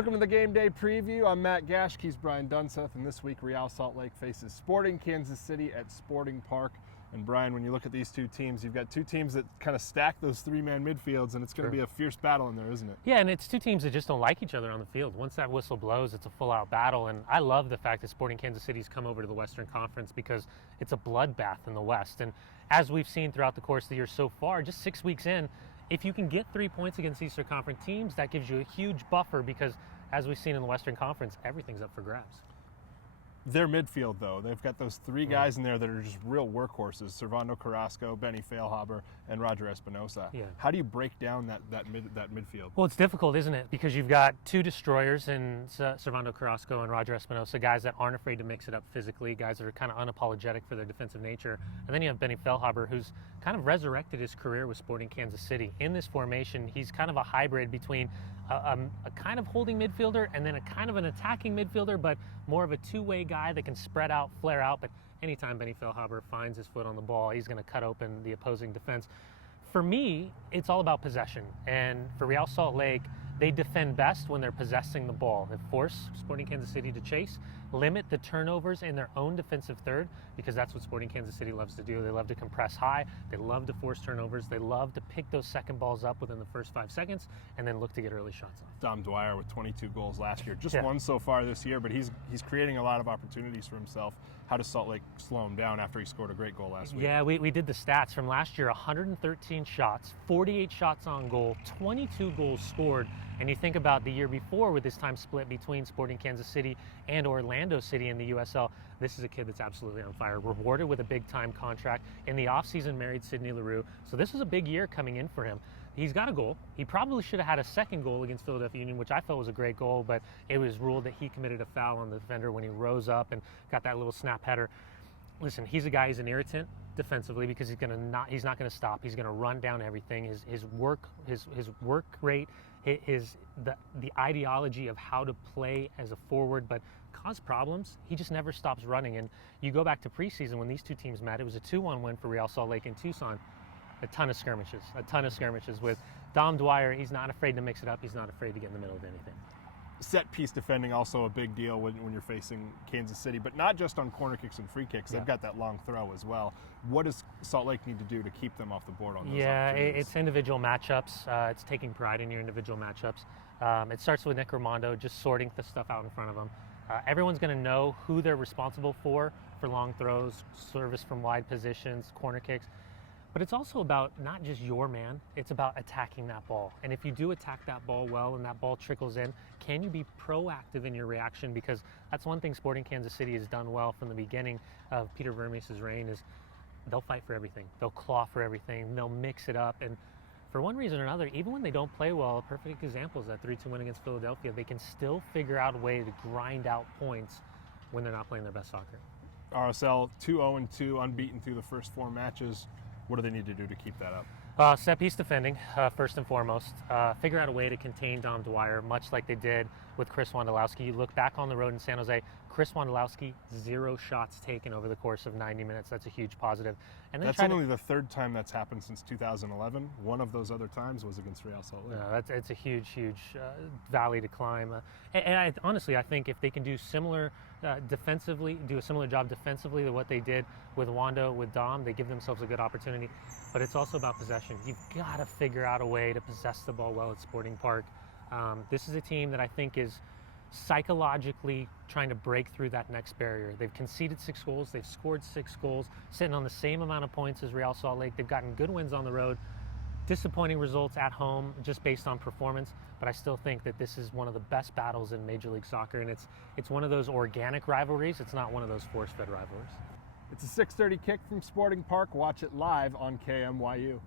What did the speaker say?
Welcome to the Game Day Preview. I'm Matt Gash, he's Brian Dunseth, and this week Real Salt Lake faces Sporting Kansas City at Sporting Park. And Brian, when you look at these two teams, you've got two teams that kind of stack those three-man midfields, and it's going to be a fierce battle in there, isn't it? Yeah, and it's two teams that just don't like each other on the field. Once that whistle blows, it's a full-out battle, and I love the fact that Sporting Kansas City's come over to the Western Conference because it's a bloodbath in the West. And as we've seen throughout the course of the year so far, just 6 weeks in, if you can get 3 points against Eastern Conference teams, that gives you a huge buffer because, as we've seen in the Western Conference, everything's up for grabs. Their midfield, though, they've got those three guys in there that are just real workhorses: Servando Carrasco, Benny Feilhaber, and Roger Espinosa. Yeah. How do you break down that midfield? Well, it's difficult, isn't it? Because you've got two destroyers in Servando Carrasco and Roger Espinosa, guys that aren't afraid to mix it up physically, guys that are kind of unapologetic for their defensive nature. And then you have Benny Feilhaber, who's kind of resurrected his career with Sporting Kansas City. In this formation, he's kind of a hybrid between a kind of holding midfielder and then a kind of an attacking midfielder, but more of a two-way guy that can spread out, flare out. But anytime Benny Feilhaber finds his foot on the ball, he's going to cut open the opposing defense. For me, it's all about possession. And for Real Salt Lake, they defend best when they're possessing the ball. They force Sporting Kansas City to chase, limit the turnovers in their own defensive third, because that's what Sporting Kansas City loves to do. They love to compress high. They love to force turnovers. They love to pick those second balls up within the first 5 seconds and then look to get early shots off. Dom Dwyer with 22 goals last year. Just one so far this year, but he's creating a lot of opportunities for himself. How does Salt Lake slow him down after he scored a great goal last week? Yeah, we did the stats from last year. 113 shots, 48 shots on goal, 22 goals scored. And you think about the year before with this time split between Sporting Kansas City and Orlando City in the USL. This is a kid that's absolutely on fire, rewarded with a big-time contract. In the offseason, married Sidney Leroux. So this was a big year coming in for him. He's got a goal. He probably should have had a second goal against Philadelphia Union, which I felt was a great goal, but it was ruled that he committed a foul on the defender when he rose up and got that little snap header. Listen, he's a guy, he's an irritant defensively because he's not going to stop. He's going to run down everything. His work rate, the ideology of how to play as a forward, but cause problems. He just never stops running. And you go back to preseason when these two teams met, it was a 2-1 win for Real Salt Lake in Tucson. A ton of skirmishes with Dom Dwyer. He's not afraid to mix it up. He's not afraid to get in the middle of anything. Set piece defending also a big deal when you're facing Kansas City, but not just on corner kicks and free kicks. They've got that long throw as well. What does Salt Lake need to do to keep them off the board on those opportunities? It's individual matchups. It's taking pride in your individual matchups. It starts with Nick Romando, just sorting the stuff out in front of him. Everyone's going to know who they're responsible for long throws, service from wide positions, corner kicks. But it's also about not just your man, it's about attacking that ball. And if you do attack that ball well and that ball trickles in, can you be proactive in your reaction? Because that's one thing Sporting Kansas City has done well from the beginning of Peter Vermes' reign is they'll fight for everything. They'll claw for everything. They'll mix it up. And for one reason or another, even when they don't play well, a perfect example is that 3-2 win against Philadelphia. They can still figure out a way to grind out points when they're not playing their best soccer. RSL 2-0-2, unbeaten through the first 4 matches. What do they need to do to keep that up? Set piece defending, first and foremost. Figure out a way to contain Dom Dwyer, much like they did with Chris Wondolowski. You look back on the road in San Jose, Chris Wondolowski, 0 shots taken over the course of 90 minutes. That's a huge positive. And then that's only the 3rd time that's happened since 2011. One of those other times was against Real Salt Lake. No, it's a huge valley to climb. And honestly, I think if they can do similar defensively, do a similar job defensively to what they did with Wando, with Dom, they give themselves a good opportunity. But it's also about possession. You've got to figure out a way to possess the ball well at Sporting Park. This is a team that I think is psychologically trying to break through that next barrier. They've conceded 6 goals. They've scored 6 goals, sitting on the same amount of points as Real Salt Lake. They've gotten good wins on the road, disappointing results at home just based on performance. But I still think that this is one of the best battles in Major League Soccer, and it's one of those organic rivalries. It's not one of those force-fed rivalries. It's a 6:30 kick from Sporting Park. Watch it live on KMYU.